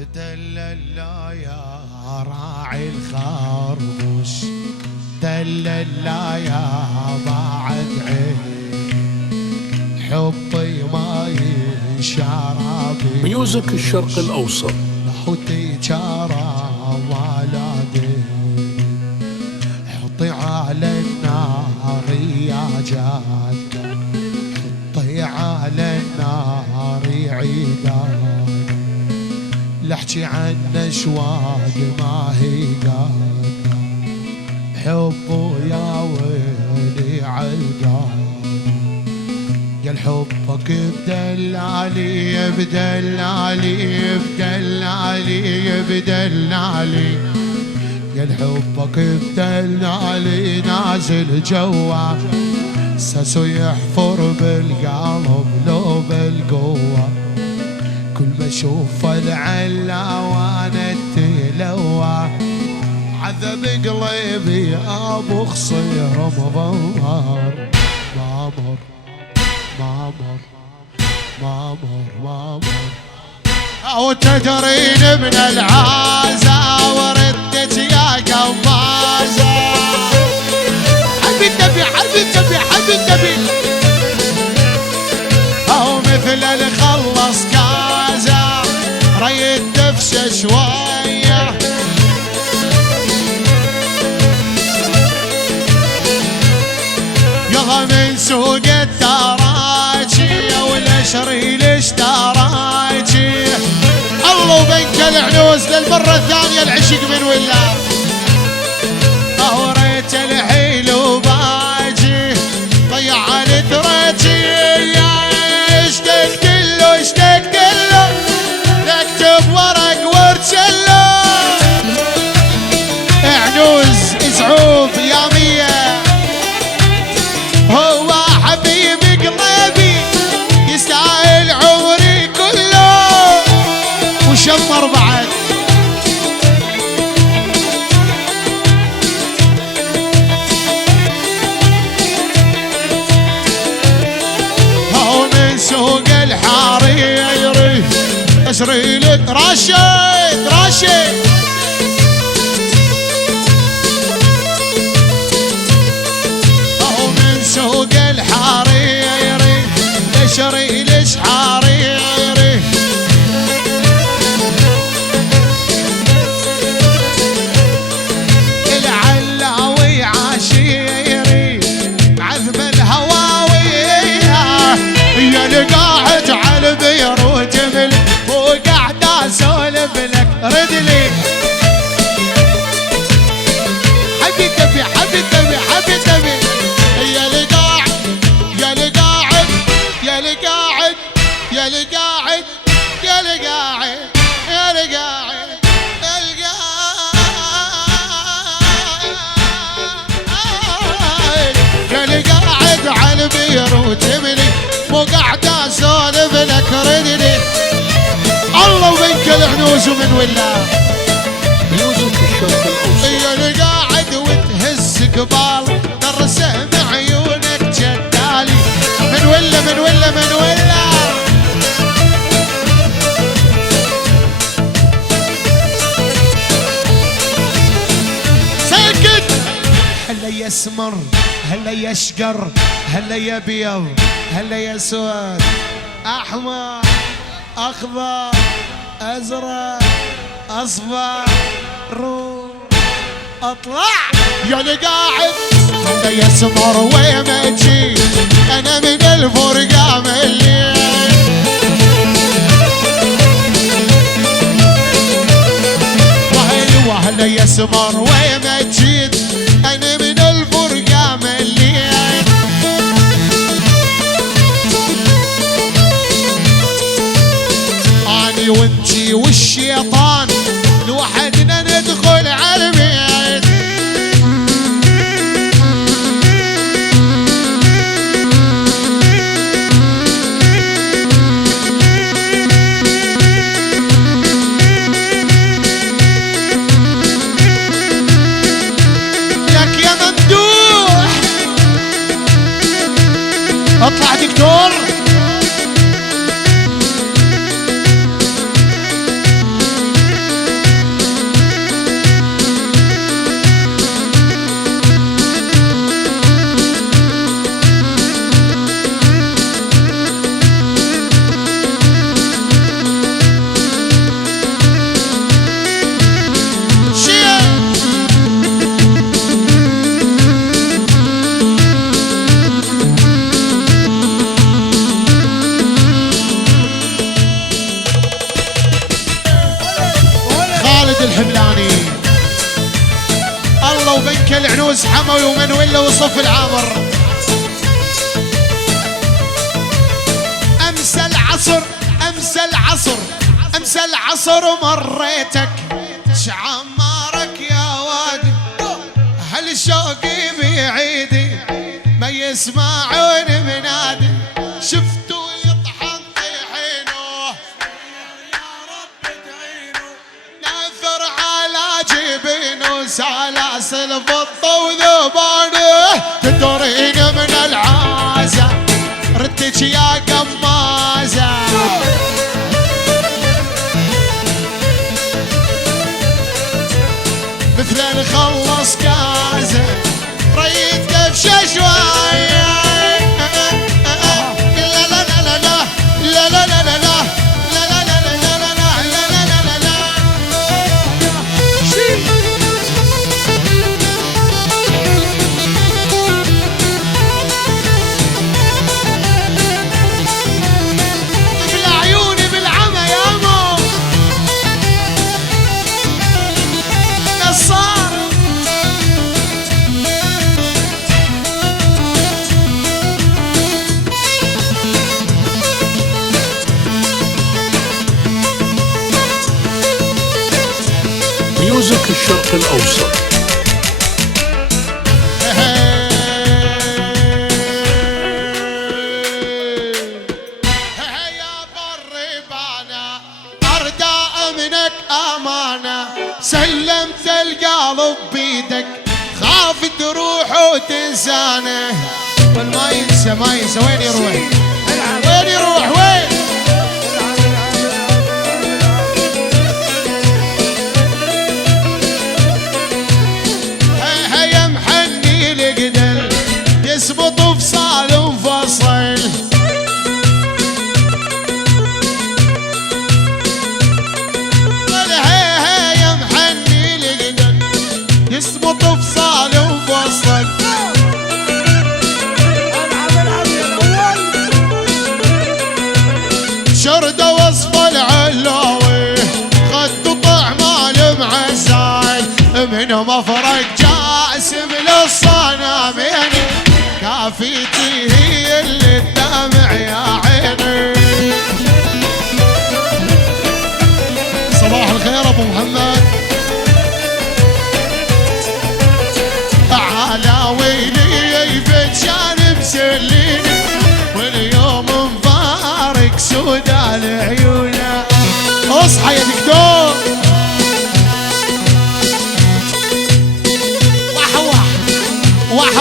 دللا يا راعي الخربوش، دللا يا بعد عين، حبي ما ينشرب. ميوزك الشرق الأوسط. حطي جارة ولادي، حطي على النار يا جاد، حطي على النار عيدان، لحكي عن اشواق ما هي قاد، حبه يا ويلي عالقاد. قال حبك بدلالي بدلالي بدلالي بدلالي، قال حبك بدلالي نازل جوا، ساسو يحفر بالقلب لو بالقوة، كل ما اشوف العلا وانا التلوى، عذب قلبي ابو خصير مضمر، مامر مامر مامر مامر. او تدرين من العازة وردت يا قمازة، حبي النبي حبي النبي حبي النبي، او مثل الخلص كازة ريت نفسه شوية، يلا من سوق التراجي والاشري الاشتراجي، الله بنك العنوز للمرة الثانية العشق من ولا، اوريت الحيل وباجي ضيع التراجي، اشتقت له اشتقت له، نكتب ورق وارسله، عنوز اسعوف يا مية، هو حبيب قلبي يستاهل عمري كله، وشمر بعد هو من سوق الحريري اشري لك راشد راشد، سوق الحريري اشري ليش حريري، العلاوي عشيري عذب الهواوي، يا اللي قاعد على بيروت مل وقاعد اسولف لك ردلي، حبي تبي حبي تبي حبي تبي، يا اللي قاعد يا اللي قاعد يا اللي قاعد يا اللي قاعد يا اللي قاعد يا اللي قاعد يا اللي قاعد على بيروت ملي مو قاعد اسولف لك ردني، الله وبنك العنوز ومن ولا ميوزك الشرق الأوسط. يا اللي قاعد وتهز قبال درسه بعيونك جدالي، من ولا من ولا من ولا، ساكت. هلا يسمر هلا يشقر هلا يبيض هلا يسود احمر اخضر ازرق اصفر روح اطلع، يا اللي قاعد هلا يسمر وين تجي، انا من الفرقة ملي، وهلا يسمر وين تجي، انا من الفرقة ملي، اني وانتي والشيطان لوحدنا ندخل على البيت، لك يا ممدوح اطلع دكتور. مسعود الحبلاني. الله وبنك العنوز حموي ومنويلا وصف العامر. امسى العصر امسى العصر امسى العصر ومريتك شعمارك يا وادي. هل شوقي بعيدي ما يسمعون منادي. شفتوا يطحن طيحينه يا رب تعينه. ناثر على جبينه سلاسل فضة وذبانه. تدورين من العازة ردك يا قمازة. مثل نخلص كازة ريد كبشة شوية. لا لا لا لا لا لا لا لا لا لا لا لا لا لا لا لا لا. بالعيوني بالعمى يا مو نصار. ميوزك الشرق الأوسط. يا بالربانة أرداء منك أمانة. سلمت القلب بيدك خاف تروح وتنسانه. والما ينسى ما ينسى. وين يروح وين يروح وين. هيا محني لقدل يسبط بصال وفصل. هيا محني لقدل يسبط بصال وفصل. شرد وصف العلاوي خد طعم المعزال. من مفرق جاسم للصنامين كافيتي هي اللي تدمع يا عيني. صباح الخير ابو محمد. على ويلي بجانب سليني واليوم مفارق سودا لعيونه. اصحى يا دكتور. وح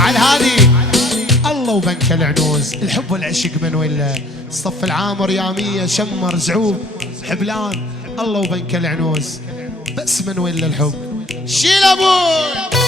على هذه. الله وبنك العنوز الحب والعشق من ولا صف العامر يا مية شمر زعوب حبلان. الله وبنك العنوز بس من ولا الحب. شيل ابوي.